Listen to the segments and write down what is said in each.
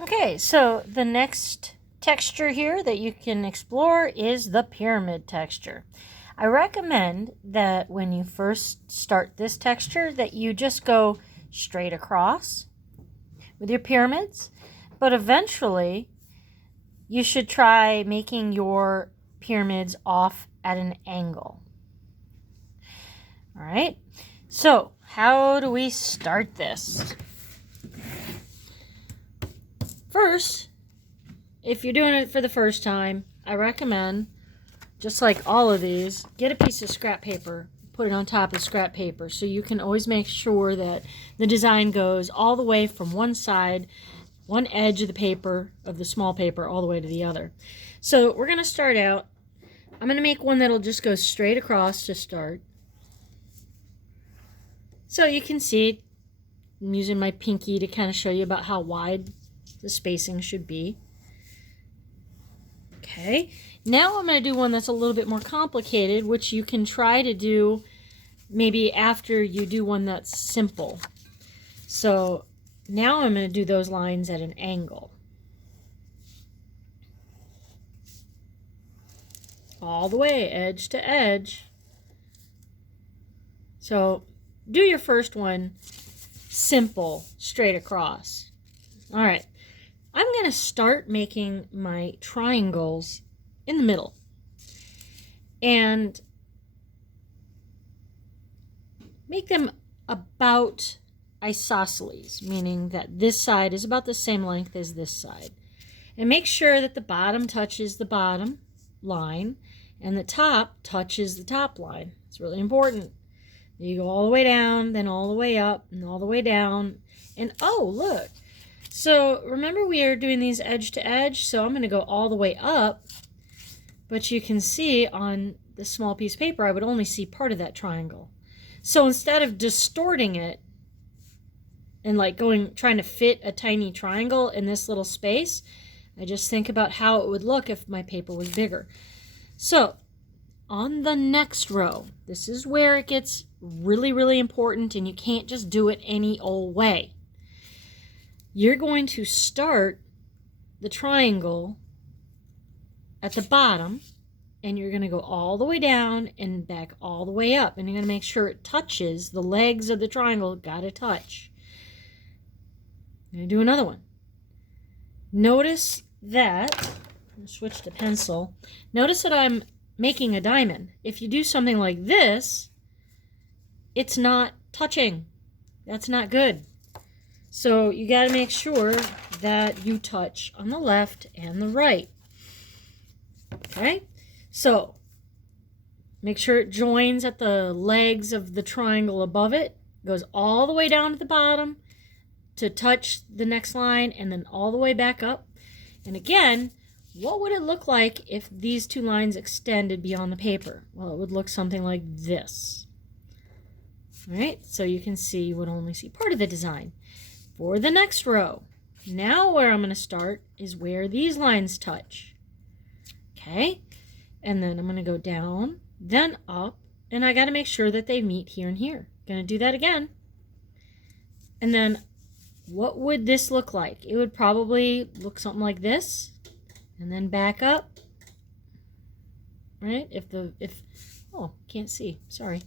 Okay, so the next texture here that you can explore is the pyramid texture. I recommend that when you first start this texture that you just go straight across with your pyramids, but eventually you should try making your pyramids off at an angle. All right, so how do we start this? First, if you're doing it for the first time, I recommend, just like all of these, get a piece of scrap paper, put it on top of scrap paper so you can always make sure that the design goes all the way from one side, one edge of the paper, of the small paper, all the way to the other. So we're going to start out. I'm going to make one that'll just go straight across to start. So you can see, I'm using my pinky to kind of show you about how wide the spacing should be. Okay, now I'm going to do one that's a little bit more complicated, which you can try to do maybe after you do one that's simple. So now I'm going to do those lines at an angle. All the way, edge to edge. So do your first one simple, straight across. All right. I'm going to start making my triangles in the middle. And make them about isosceles, meaning that this side is about the same length as this side. And make sure that the bottom touches the bottom line and the top touches the top line. It's really important. You go all the way down, then all the way up, and all the way down. And oh, look. So remember we are doing these edge to edge, so I'm going to go all the way up, but you can see on this small piece of paper I would only see part of that triangle. So instead of distorting it and like trying to fit a tiny triangle in this little space, I just think about how it would look if my paper was bigger. So on the next row, this is where it gets really, really important, and you can't just do it any old way. You're going to start the triangle at the bottom, and you're going to go all the way down and back all the way up, and you're going to make sure it touches the legs of the triangle. Got to touch. I'm going to do another one. Notice that, I'm going to switch to pencil. Notice that I'm making a diamond. If you do something like this, it's not touching. That's not good. So you got to make sure that you touch on the left and the right. Okay? So make sure it joins at the legs of the triangle above it, goes all the way down to the bottom to touch the next line, and then all the way back up. And again, what would it look like if these two lines extended beyond the paper? Well, it would look something like this. All right? So you can see, you would only see part of the design. For the next row, now where I'm going to start is where these lines touch. Okay, and then I'm going to go down, then up, and I got to make sure that they meet here and here. Going to do that again. And then what would this look like? It would probably look something like this, and then back up. Right? Oh, can't see. Sorry.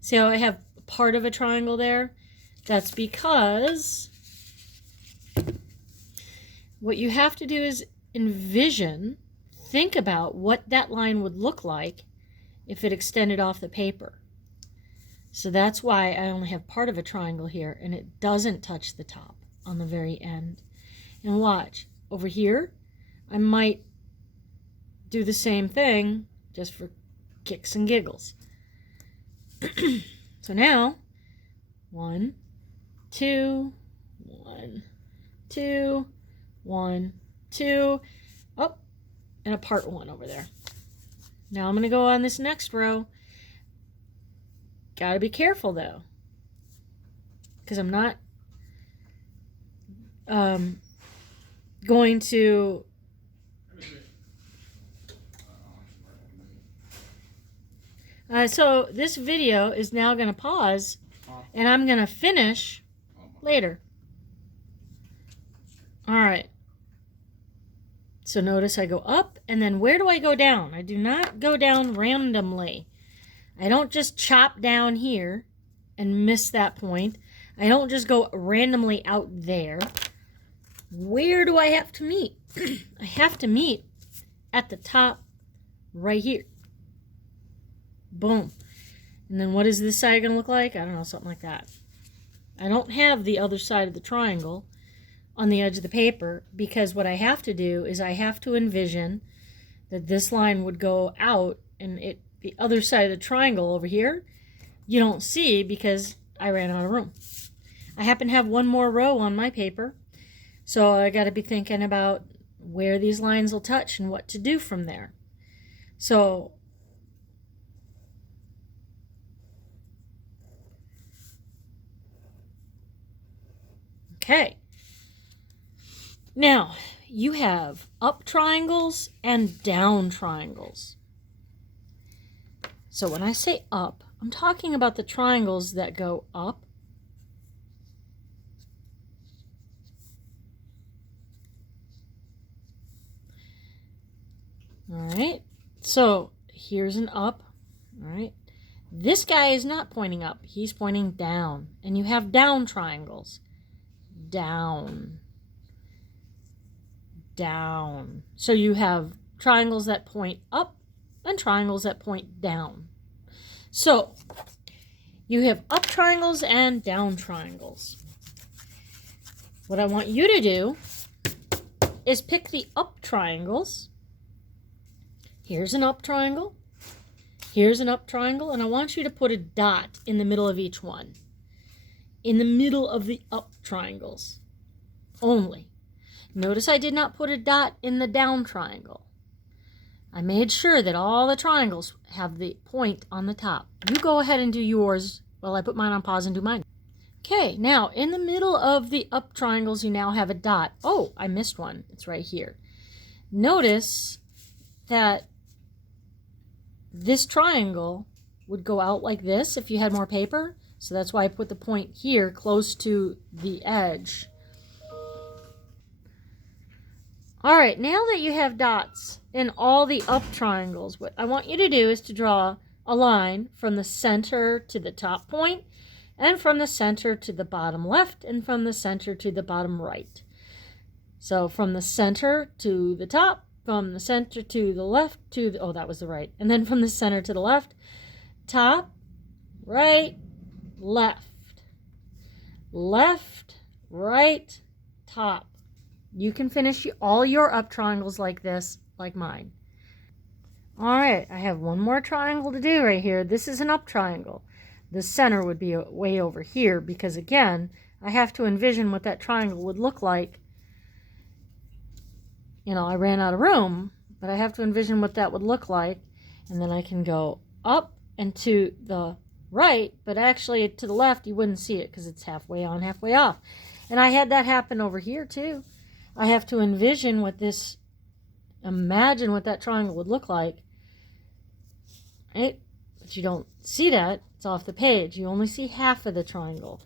See how I have part of a triangle there? That's because what you have to do is envision, think about what that line would look like if it extended off the paper. So that's why I only have part of a triangle here, and it doesn't touch the top on the very end. And watch, over here, I might do the same thing just for kicks and giggles. So now, 1, 2, 1, 2, 1, 2, up, and a part 1 over there. Now I'm going to go on this next row. Got to be careful though, because I'm not going to so this video is now going to pause, and I'm going to finish later. All right. So notice I go up, and then where do I go down? I do not go down randomly. I don't just chop down here and miss that point. I don't just go randomly out there. Where do I have to meet? I have to meet at the top right here. Boom. And then what is this side going to look like? I don't know, something like that. I don't have the other side of the triangle on the edge of the paper, because what I have to do is I have to envision that this line would go out, and the other side of the triangle over here you don't see because I ran out of room. I happen to have one more row on my paper, so I got to be thinking about where these lines will touch and what to do from there. So okay. Now, you have up triangles and down triangles. So when I say up, I'm talking about the triangles that go up. All right, so here's an up. All right, this guy is not pointing up, he's pointing down. And you have down triangles. Down. Down. So you have triangles that point up and triangles that point down. So you have up triangles and down triangles. What I want you to do is pick the up triangles. Here's an up triangle. Here's an up triangle. And I want you to put a dot in the middle of each one. In the middle of the up triangles only. Notice I did not put a dot in the down triangle. I made sure that all the triangles have the point on the top. You go ahead and do yours while I put mine on pause and do mine. Okay, now in the middle of the up triangles, you now have a dot. Oh, I missed one. It's right here. Notice that this triangle would go out like this if you had more paper. So that's why I put the point here close to the edge. All right, now that you have dots in all the up triangles, what I want you to do is to draw a line from the center to the top point, and from the center to the bottom left, and from the center to the bottom right. So from the center to the top, from the center to the left, to the, oh, that was the right. And then from the center to the left, top, right, left, left, right, top. You can finish all your up triangles like this, like mine. All right, I have one more triangle to do right here. This is an up triangle. The center would be way over here because, again, I have to envision what that triangle would look like. You know, I ran out of room, but I have to envision what that would look like. And then I can go up and to the right, but actually to the left, you wouldn't see it because it's halfway on, halfway off. And I had that happen over here too. I have to envision imagine what that triangle would look like. Right? But you don't see that. It's off the page. You only see half of the triangle.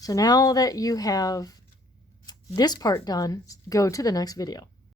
So now that you have this part done, go to the next video.